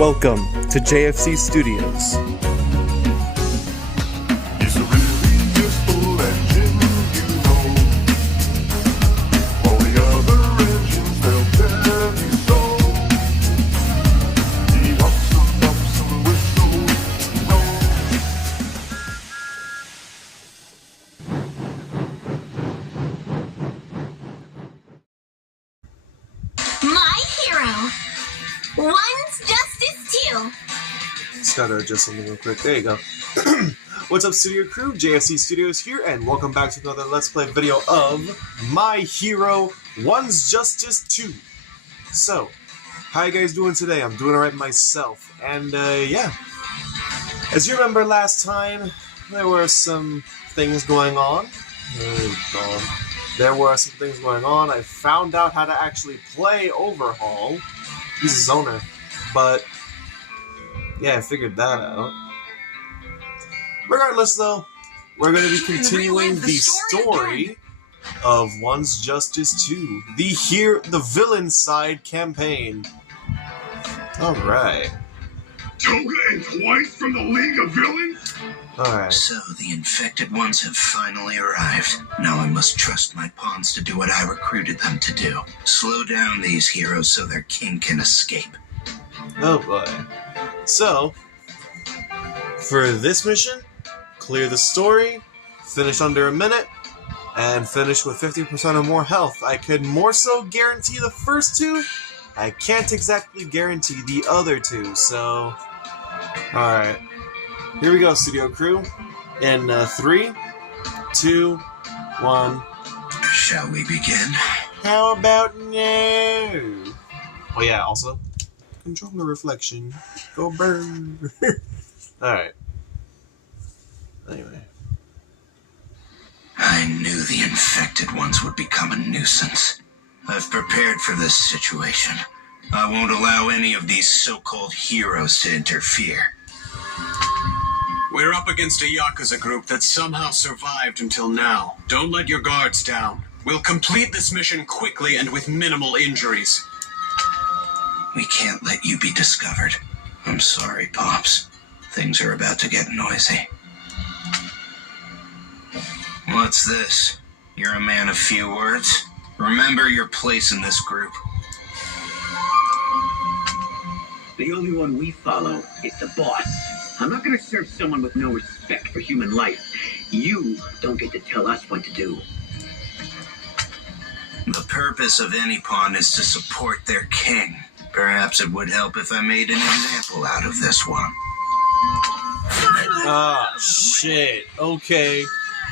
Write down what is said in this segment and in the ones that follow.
Welcome to JFC Studios. He's a really useful engine, you know. All the other engines, they'll tell you so. He hops and bumps and whistles, you know. My hero. One's justice too. Just gotta adjust something real quick. There you go. What's up, studio crew? JFC Studios here, and welcome back to another Let's Play video of My Hero, One's Justice 2. So, how you guys doing today? I'm doing alright myself, and yeah. As you remember last time, there were some things going on. There were some things going on. I found out how to actually play Overhaul. He's his owner, but yeah, I figured that out. Regardless, though, we're going to be continuing the story of One's Justice 2, the villain side campaign. All right. Toga and Twice from the League of Villains? Alright. So the infected ones have finally arrived. Now I must trust my pawns to do what I recruited them to do. Slow down these heroes so their king can escape. Oh boy. So, for this mission, clear the story, finish under a minute, and finish with 50% or more health. I could more so guarantee the first two. I can't exactly guarantee the other two, so... Alright. Here we go, studio crew. In 3, 2, 1. Shall we begin? How about now? Oh yeah, also, controller reflection. Go burn. Alright. Anyway. I knew the infected ones would become a nuisance. I've prepared for this situation. I won't allow any of these so-called heroes to interfere. We're up against a Yakuza group that somehow survived until now. Don't let your guards down. We'll complete this mission quickly and with minimal injuries. We can't let you be discovered. I'm sorry, Pops. Things are about to get noisy. What's this? You're a man of few words? Remember your place in this group. The only one we follow is the boss. I'm not going to serve someone with no respect for human life. You don't get to tell us what to do. The purpose of any pawn is to support their king. Perhaps it would help if I made an example out of this one. Ah, shit. Okay.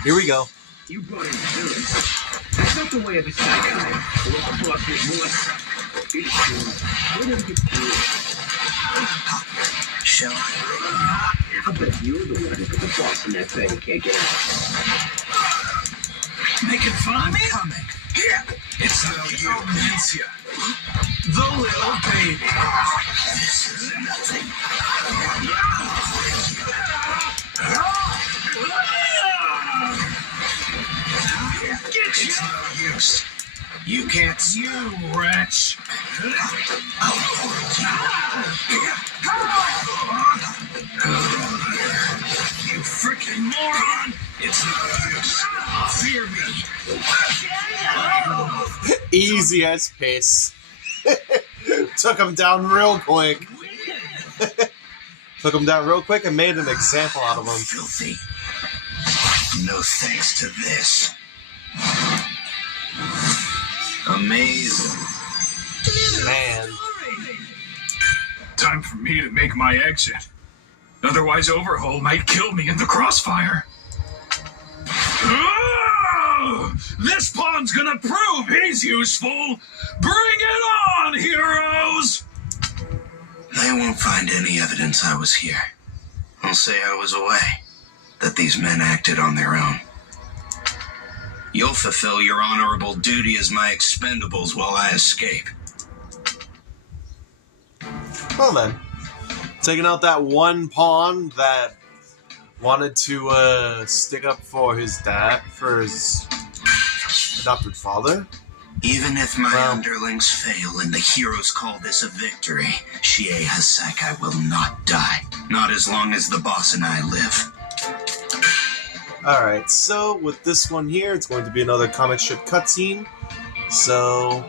Here we go. You brought in villains. That's not the way of a psychiatrist. Look, boss, there's more. Be sure. Whatever you do. Shall I? I bet you're the one who put the boss in that bed and can't get out. Making fun of me? Coming. Here. It's no Mencia. The little baby. This is nothing. Get you. It's no use. You can't. You wretch. You freaking moron! It's no use. Fear me. Easy as piss. Took him down real quick. Took him down real quick and made an example out of him. Filthy. No thanks to this. Amazing. Man. Time for me to make my exit. Otherwise, Overhaul might kill me in the crossfire. Oh, this pawn's gonna prove he's useful. Bring it on, heroes! They won't find any evidence I was here. I'll say I was away. That these men acted on their own. You'll fulfill your honorable duty as my expendables while I escape. Well then. Taking out that one pawn that wanted to stick up for his dad, for his adopted father. Even if my Well. underlings fail and the heroes call this a victory, Shie Hasakai will not die. Not as long as the boss and I live. Alright, so with this one here, it's going to be another comic strip cutscene. So,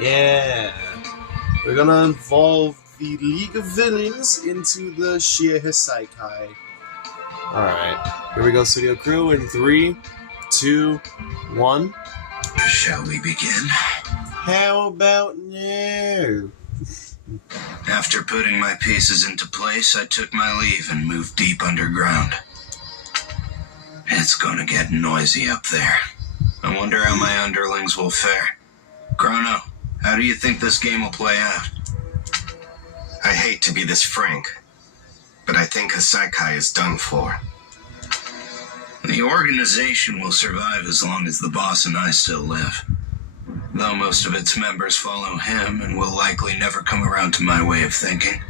yeah. We're gonna involve the League of Villains into the Shie Hasakai. Alright, here we go, studio crew, in 3, 2, 1. Shall we begin? How about now? After putting my pieces into place, I took my leave and moved deep underground. It's gonna get noisy up there. I wonder how my underlings will fare. Chrono, how do you think this game will play out? I hate to be this frank, but I think Hasakai is done for. The organization will survive as long as the boss and I still live. Though most of its members follow him and will likely never come around to my way of thinking.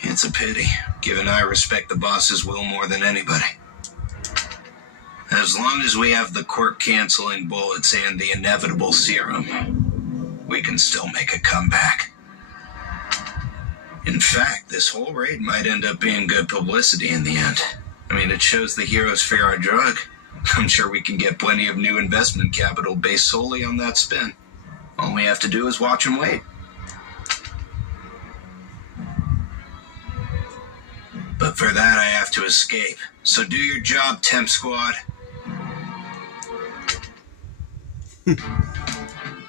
It's a pity, given I respect the boss's will more than anybody. As long as we have the quirk-canceling bullets and the inevitable serum, we can still make a comeback. In fact, this whole raid might end up being good publicity in the end. I mean, it shows the heroes fear our drug. I'm sure we can get plenty of new investment capital based solely on that spin. All we have to do is watch and wait. But for that, I have to escape. So do your job, Temp Squad.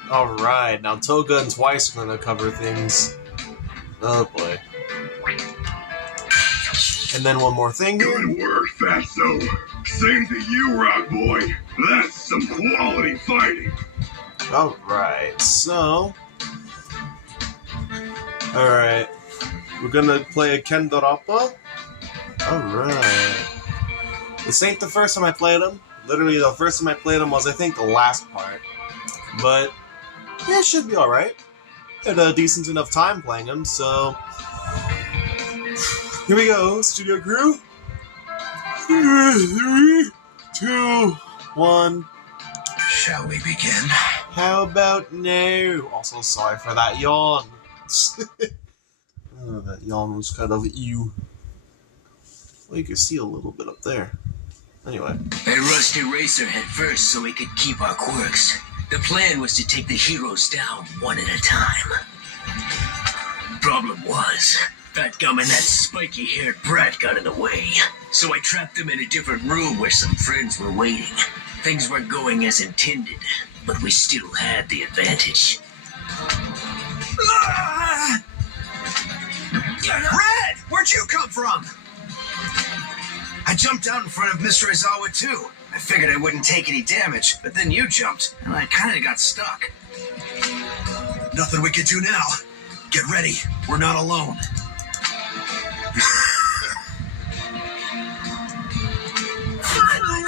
Alright, now Toga and Twice are gonna cover things. Oh boy. And then one more thing. Good work, Fatso. Same to you, Rock Boy. That's some quality fighting. Alright, so... Alright. We're gonna play a Kendorappa. Alright. This ain't the first time I played him. Literally, the first time I played him was, I think, the last part. But, yeah, it should be alright. Had a decent enough time playing him, so... Here we go, studio crew. 3, 2, 1. Shall we begin? How about now? Also, sorry for that yawn. Oh, that yawn was kind of ew. Well, you can see a little bit up there. Anyway. I rushed Eraser head first so we could keep our quirks. The plan was to take the heroes down one at a time. Problem was, Fat Gum and that spiky-haired brat got in the way. So I trapped them in a different room where some friends were waiting. Things weren't going as intended, but we still had the advantage. Red! Where'd you come from? I jumped out in front of Mr. Aizawa too. I figured I wouldn't take any damage, but then you jumped, and I kinda got stuck. Nothing we can do now. Get ready. We're not alone.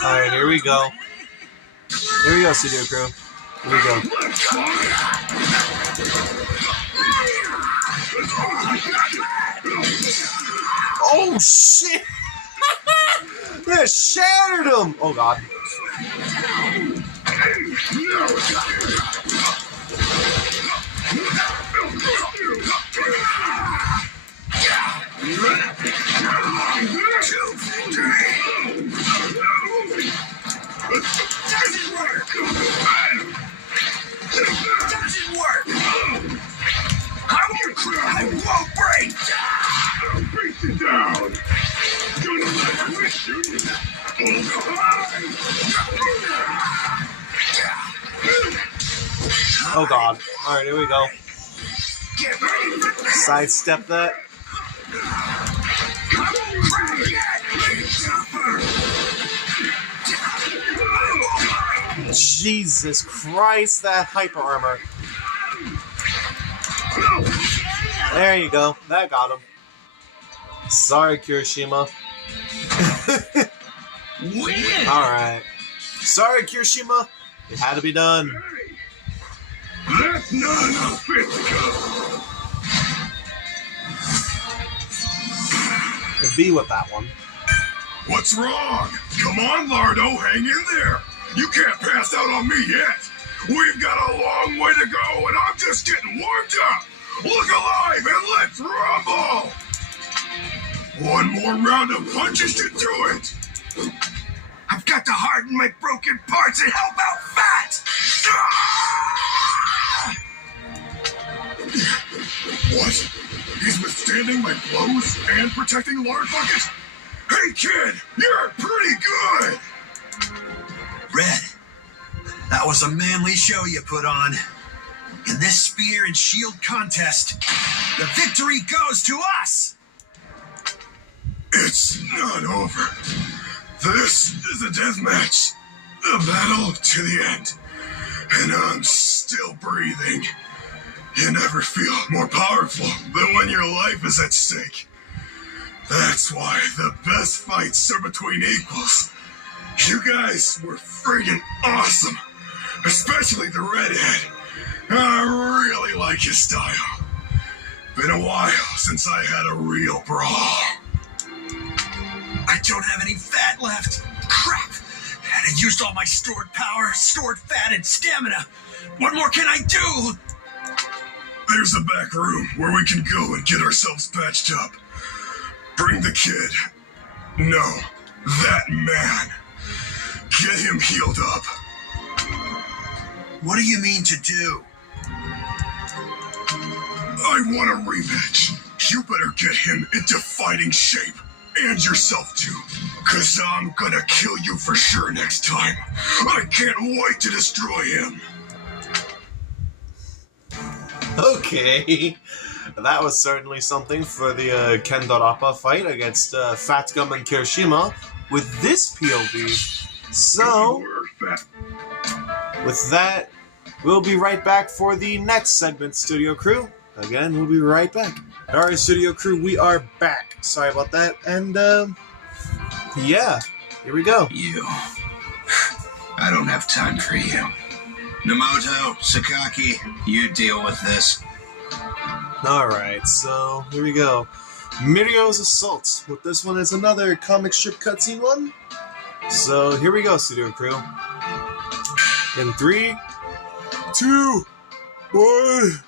Alright, here we go. Here we go, studio crew. Here we go. Oh, shit! That shattered him! Oh, God. Doesn't work! I won't break! I'll beat you down. Gonna let me shoot you. Oh, God. Alright, here we go. Get ready for this! Sidestep that. Jesus Christ, that hyper armor. There you go. That got him. Sorry, Kirishima. Alright. Sorry, Kirishima. It had to be done. That's not enough physical. Could be with that one. What's wrong? Come on, Lardo, hang in there. You can't pass out on me yet. We've got a long way to go, and I'm just getting warmed up. Look alive and let's rumble! One more round of punches to do it. I've got to harden my broken parts and help out Fat! Ah! What? He's withstanding my blows and protecting Lard Bucket? Hey kid, you're pretty good! Red, that was a manly show you put on. In this spear and shield contest, the victory goes to us! It's not over. This is a death match. A battle to the end. And I'm still breathing. You never feel more powerful than when your life is at stake. That's why the best fights are between equals. You guys were friggin' awesome. Especially the redhead. I really like his style. Been a while since I had a real brawl. I don't have any fat left. Crap! And I used all my stored power, stored fat, and stamina. What more can I do? There's a back room where we can go and get ourselves patched up. Bring the kid. No, that man. Get him healed up. What do you mean to do? I want a rematch. You better get him into fighting shape. And yourself too. 'Cause I'm gonna kill you for sure next time. I can't wait to destroy him. Okay, that was certainly something for the Ken Dorappa fight against Fat Gum and Kirishima with this POV. So, with that, we'll be right back for the next segment, Studio Crew. Again, we'll be right back. Alright, Studio Crew, we are back. Sorry about that. And, yeah, here we go. You. I don't have time for you. Namoto, Sakaki, you deal with this. Alright, so here we go. Mirio's Assault. With this one is another comic strip cutscene one. So here we go, Studio Crew. In 3, 2, 1.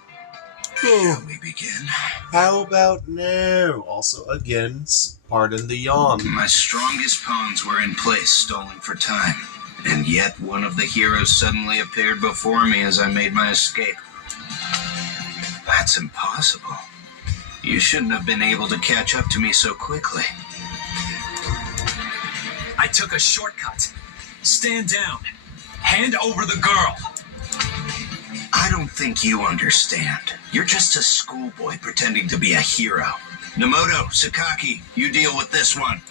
Shall we begin? How about now? Also, again, pardon the yawn. My strongest pawns were in place, stalling for time. And yet one of the heroes suddenly appeared before me as I made my escape. That's impossible. You shouldn't have been able to catch up to me so quickly. I took a shortcut. Stand down. Hand over the girl. I don't think you understand. You're just a schoolboy pretending to be a hero. Namoto, Sakaki, you deal with this one.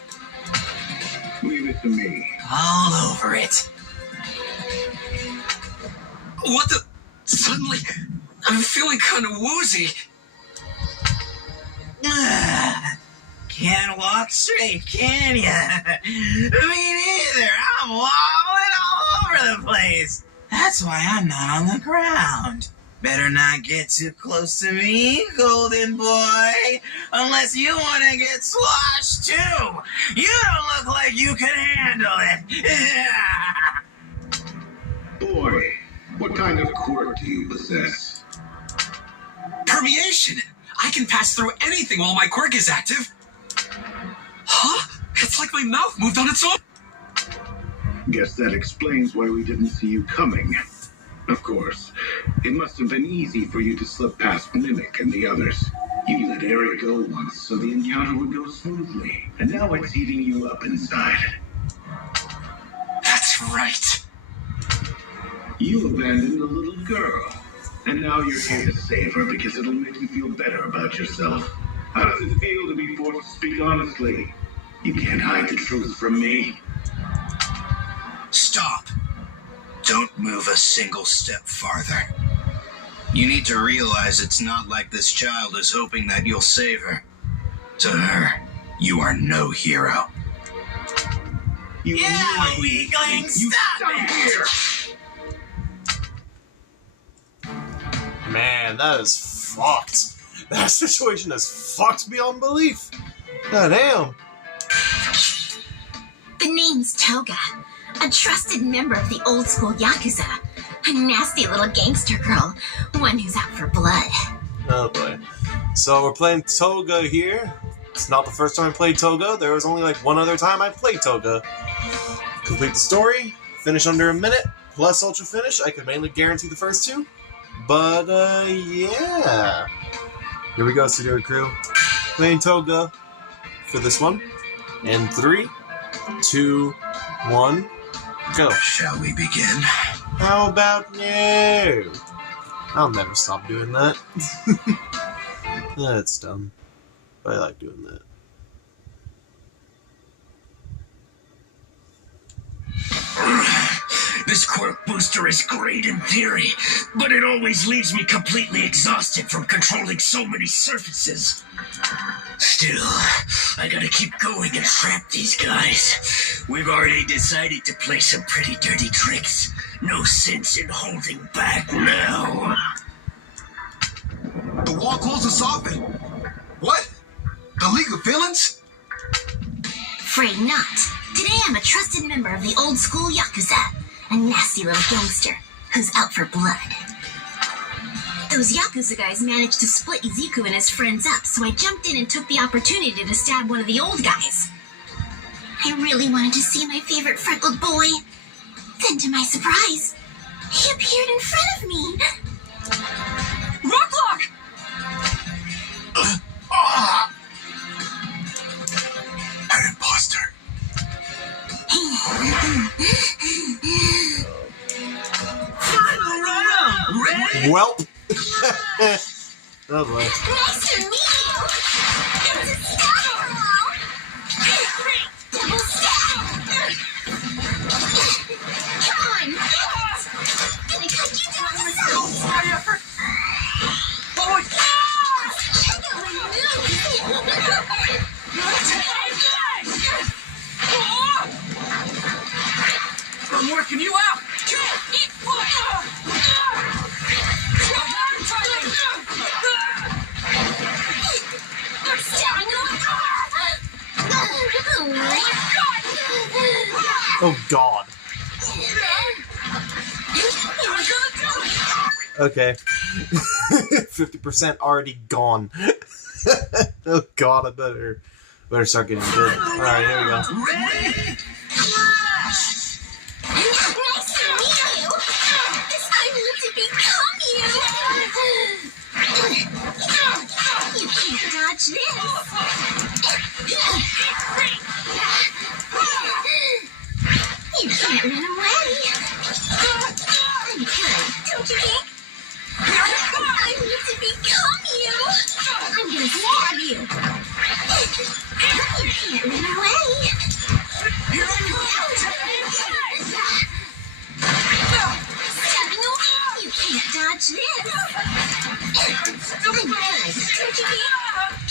Leave it to me. All over it. What the? Suddenly, I'm feeling kind of woozy. Can't walk straight, can ya? Me neither. I'm wobbling all over the place. That's why I'm not on the ground. Better not get too close to me, golden boy. Unless you want to get sloshed too. You don't look like you can handle it. Boy, what kind of quirk do you possess? Permeation. I can pass through anything while my quirk is active. Huh? It's like my mouth moved on its own. Guess that explains why we didn't see you coming. Of course, it must have been easy for you to slip past Mimic and the others. You let Eric go once so the encounter would go smoothly, and now it's eating you up inside. That's right. You abandoned the little girl, and now you're here to save her because it'll make you feel better about yourself. How does it feel to be forced to speak honestly? You can't hide the truth from me. Stop. Don't move a single step farther. You need to realize it's not like this child is hoping that you'll save her. To her, you are no hero. You weakling, stop it! here! Man, that is fucked. That situation is fucked beyond belief. God damn. The name's Toga, a trusted member of the old school Yakuza. A nasty little gangster girl. One who's out for blood. Oh boy. So we're playing Toga here. It's not the first time I played Toga. There was only like one other time I played Toga. Complete the story, finish under a minute, plus Ultra Finish. I could mainly guarantee the first two. But, yeah. Here we go, Studio Crew. Playing Toga for this one. In 3, 2, 1, go. Shall we begin? How about no? I'll never stop doing that. That's dumb. But I like doing that. This quirk booster is great in theory, but it always leaves me completely exhausted from controlling so many surfaces. Still, I gotta keep going and trap these guys. We've already decided to play some pretty dirty tricks. No sense in holding back now. The wall closes off and... What? The League of Villains? Afraid not. Today I'm a trusted member of the old school Yakuza. A nasty little gangster who's out for blood. Those Yakuza guys managed to split Izuku and his friends up, so I jumped in and took the opportunity to stab one of the old guys. I really wanted to see my favorite freckled boy. Then, to my surprise, he appeared in front of me. Rocklock! An imposter. Welp. Oh boy. Nice to meet you! It's a stab! Double stab! Come on, gonna cut you down to size! Check out my moves! I'm working you out! Oh god. Okay. 50% already gone. Oh god, I better start getting good. Alright, here we go. Nice to meet you! I want to become you! You can't dodge this! You can't run away! I'm good, don't you think? I need to become you! I'm gonna stab you! You can't run away! Stabbing away! You can't dodge this! I'm good, don't you think?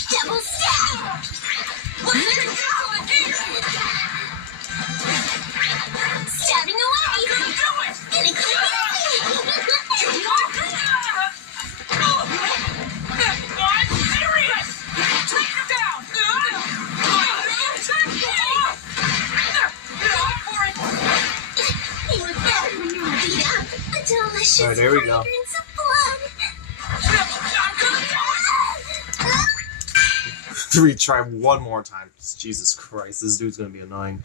Double stab! Stabbing away! Gonna clip it! I'm serious! Take her down! You look better when you're beat up. A delicious Alright, there we go. fragrance of blood. Retry one more time. Jesus Christ, this dude's gonna be annoying.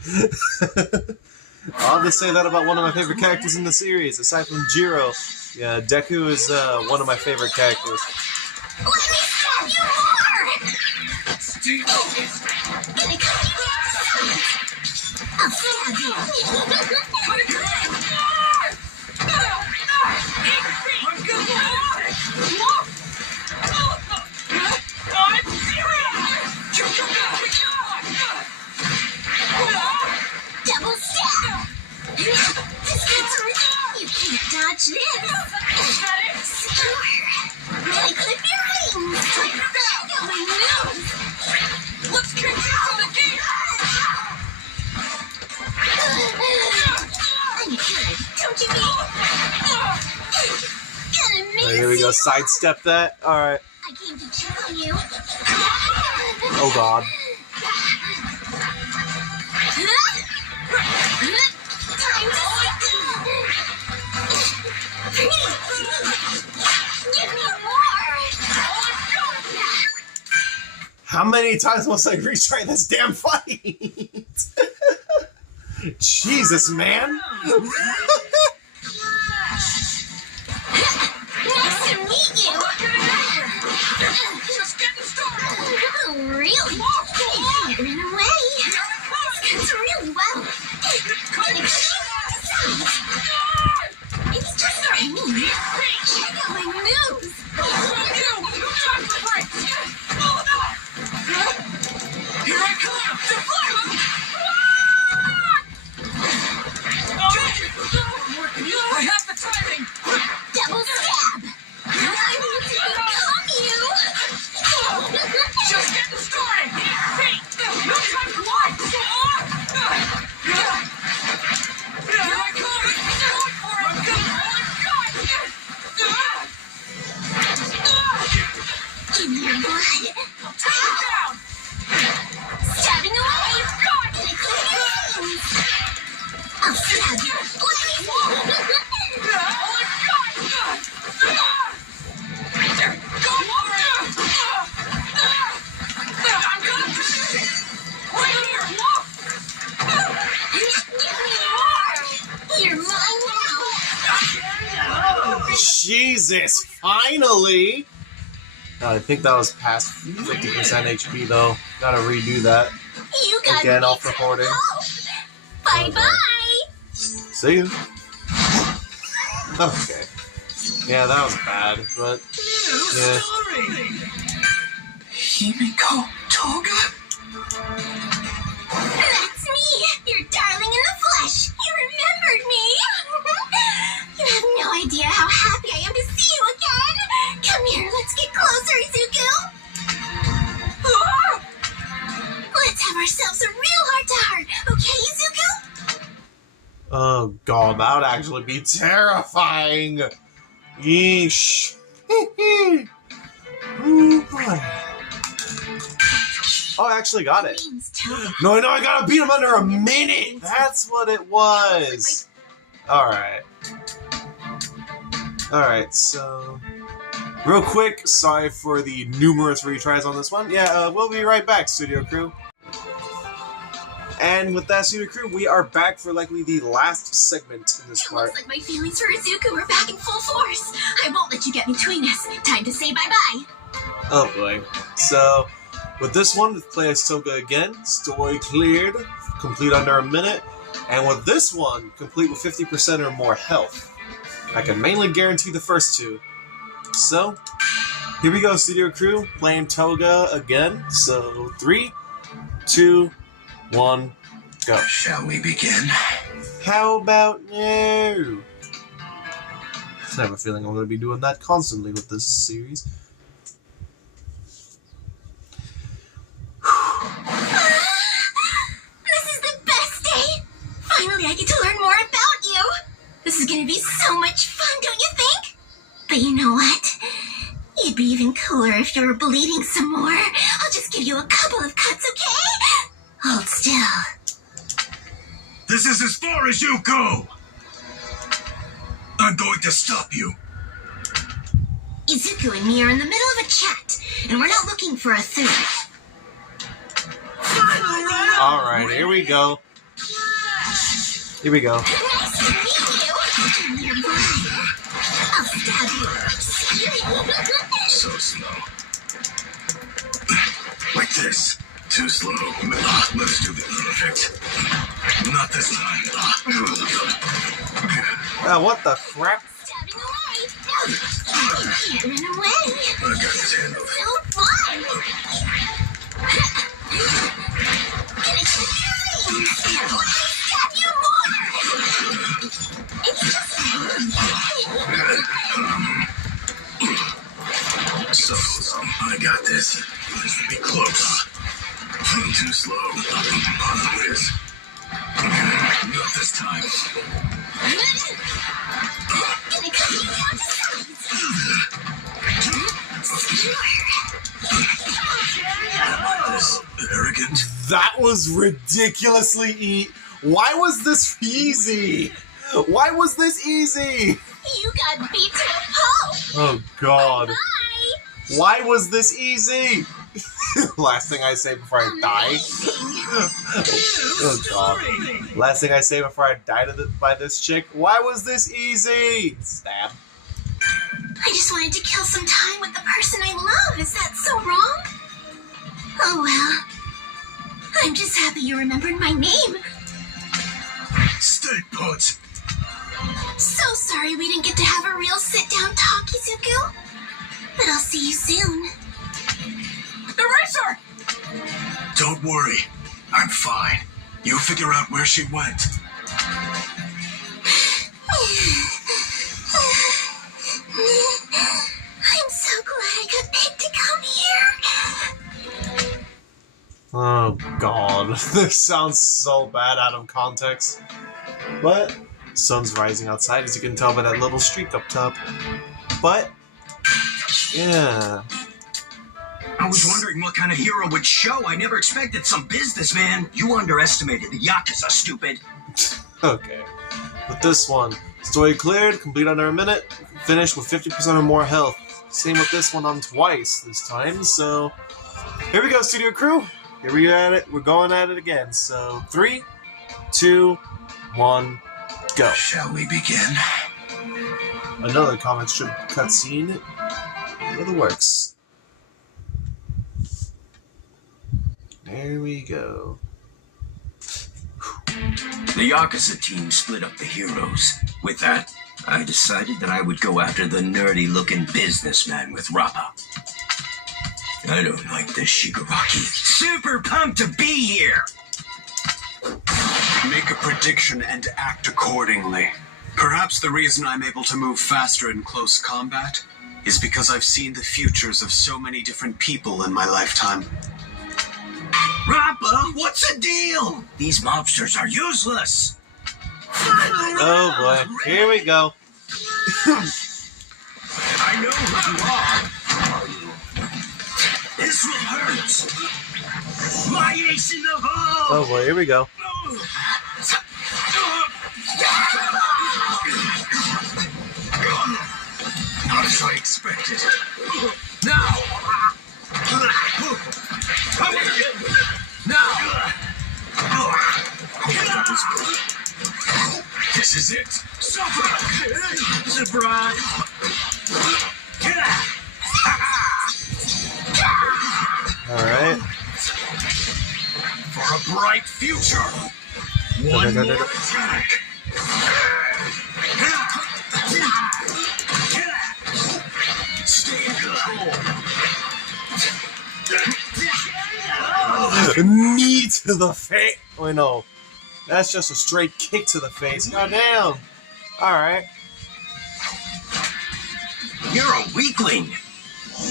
I'll have to say that about one of my favorite characters in the series, aside from Jiro. Yeah, Deku is one of my favorite characters. Let me stab you more! Steve is... Gonna cut you down. I'll stab you. I'm good! I'm serious! Double stab! This gets hurt. You can't dodge this. Skewer. Gonna clip your rings. Check out my moves. Let's kick you to the gate! I'm good, don't you think? Gonna miss Alright, here we go. you. Sidestep that. Alright. I came to check on you. Oh god. Time to Give me more! How many times must I retry this damn fight? Jesus, man! Nice to meet you! Just getting started. Oh, really? You can't run away. This cuts really well. It's just for me. Check out my moves. Here I come! I have the timing! Double stab. I need to become you. Just getting started! Hey! No time to watch! Here I come! Going for it! Give me your blood. Take it down! Stabbing away. Gonna clear your veins. I'll stab you. You're mine now. Jesus, finally! I think that was past 50% HP though. Gotta redo that. You got Again, me off to recording. help. Bye-bye. See you. Okay. Yeah, that was bad, but yeah. Himiko Toga? That's me, your darling in the flesh. You remembered me. You have no idea how happy I am to see you again. Come here, let's get closer, Izuku. Let's have ourselves a real heart-to-heart, okay, Izuku? Oh god, that would actually be terrifying. Yeesh. Oh boy. Oh, I actually got it. Name's Toga. No, I gotta beat him under a minute! That's what it was! Alright. Alright, so... Real quick, sorry for the numerous retries on this one. Yeah, we'll be right back, Studio Crew. And with that, Studio Crew, we are back for likely the last segment in this It part. looks like my feelings for Izuku are back in full force. I won't let you get between us. Time to say bye-bye. Oh boy. So, with this one, let's play as Toga again. Story cleared, complete under a minute. And with this one, complete with 50% or more health. I can mainly guarantee the first two. So, here we go, Studio Crew, playing Toga again. So, 3, 2, 1, go. Shall we begin? How about no? I have a feeling I'm going to be doing that constantly with this series. This is the best day! Finally, I get to learn more about you! This is gonna be so much fun, don't you think? But you know what? It'd be even cooler if you were bleeding some more. I'll just give you a couple of cuts, okay? Hold still. This is as far as you go! I'm going to stop you. Izuku and me are in the middle of a chat, and we're not looking for a third. Alright, here we go. Here we go. Nice to meet you! Give me your blood. I'll stab you. So slow. Like this. Too slow. Let's do this. Perfect. Not this time. What the crap? Stabbing away. You can't run away. I got this handled. So fun! Gonna kill you! Stab you more! It's just So slow. I got this. Let's be close. Too slow. On this. Not this time. gonna cut you down to size. Arrogant. That was ridiculously Why was this easy? Why was this easy? You got beat to a pulp! Oh god. Bye! Why was this easy? Last thing I say before I die. Oh god. Last thing I say before I die by this chick. Why was this easy? Stab. I just wanted to kill some time with the person I love. Is that so wrong? Oh well. I'm just happy you remembered my name. Stay put. So sorry we didn't get to have a real sit-down talk, Izuku. But I'll see you soon. Eraser! Don't worry. I'm fine. You figure out where she went. I'm so glad I got picked to come here. Oh god. This sounds so bad out of context. But sun's rising outside, as you can tell by that little streak up top. But yeah. I was wondering what kind of hero would show. I never expected some businessman. You underestimated the Yakuza, stupid. Okay. With this one, story cleared, complete under a minute, finished with 50% or more health. Same with this one on twice this time, so here we go, studio crew. Here we go at it. We're going at it again. So 3, 2, 1, go. Shall we begin? Another comic strip cutscene in the works. There we go. The Yakuza team split up the heroes. With that, I decided that I would go after the nerdy-looking businessman with Rappa. I don't like this Shigaraki. Super pumped to be here! Make a prediction and act accordingly. Perhaps the reason I'm able to move faster in close combat is because I've seen the futures of so many different people in my lifetime. Rappa, what's the deal? These mobsters are useless! Oh boy, here we go. I know who you are. This will hurt. My ace in the hole. Oh boy, here we go. Not as I expected. Now. Now. This is it. Surprise. Alright. For a bright future. One more attack. Stay in control. Knee to the face. Oh no, that's just a straight kick to the face. God damn. Alright. You're a weakling.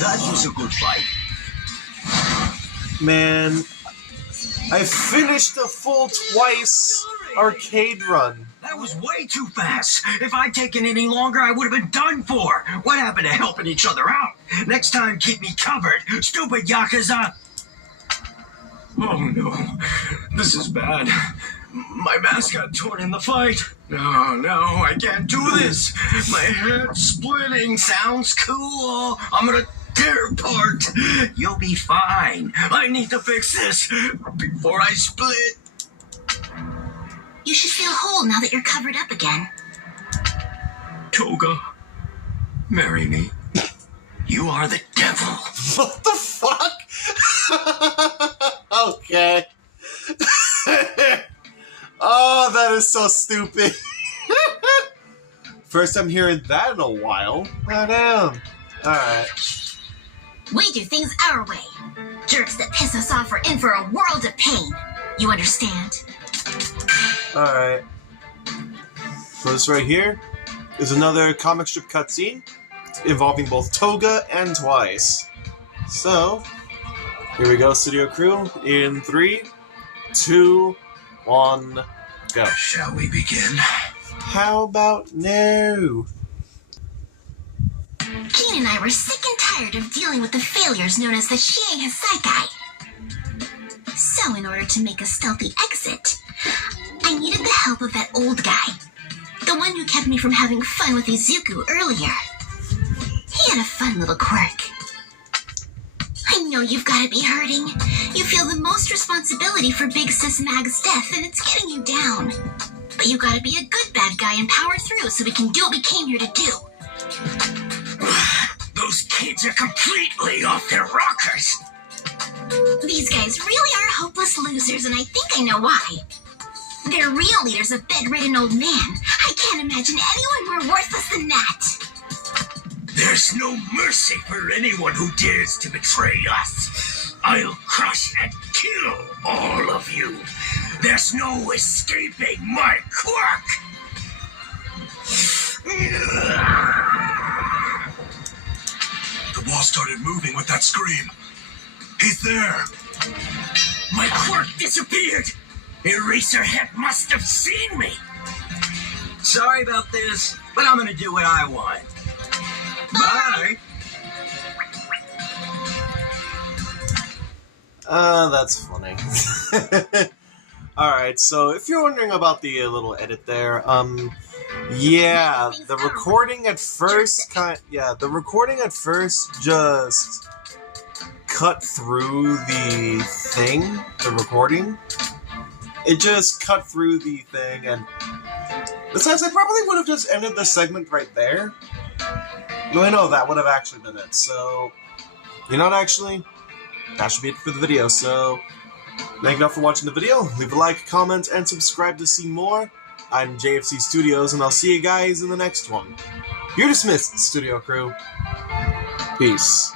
That was a good fight. Man, I finished the full twice arcade run. That was way too fast. If I'd taken any longer, I would have been done for. What happened to helping each other out? Next time, keep me covered. Stupid Yakuza. Oh no, this is bad. My mask got torn in the fight. No, I can't do this. My head's splitting. Sounds cool. I'm gonna tear apart. You'll be fine. I need to fix this before I split. You should feel whole now that you're covered up again. Toga, marry me. You are the devil. What the fuck? Okay. Oh, that is so stupid. First time hearing that in a while. Oh, damn. Alright. We do things our way. Jerks that piss us off are in for a world of pain. You understand? Alright. So this right here is another comic strip cutscene involving both Toga and Twice. So, here we go, studio crew. In 3, 2, 1, go. Shall we begin? How about no? Keen and I were sick and tired of dealing with the failures known as the Shiei Hasaikai. So in order to make a stealthy exit, I needed the help of that old guy. The one who kept me from having fun with Izuku earlier. He had a fun little quirk. I know you've got to be hurting. You feel the most responsibility for Big Sis Mag's death, and it's getting you down. But you gotta be a good bad guy and power through so we can do what we came here to do. Those kids are completely off their rockers. These guys really are hopeless losers, and I think I know why. Their real leader's a bedridden old man. I can't imagine anyone more worthless than that. There's no mercy for anyone who dares to betray us. I'll crush and kill all of you. There's no escaping my quirk. The wall started moving with that scream. He's there. My quirk disappeared. Eraserhead must have seen me. Sorry about this, but I'm gonna do what I want. Bye. That's funny. Alright, so if you're wondering about the little edit there, yeah, the recording at first just cut through the thing, the recording. It just cut through the thing, and besides, I probably would have just ended the segment right there. No, I know that would have actually been it, so, you know what, actually, that should be it for the video, so, thank you all for watching the video. Leave a like, comment, and subscribe to see more. I'm JFC Studios, and I'll see you guys in the next one. You're dismissed, Studio Crew. Peace.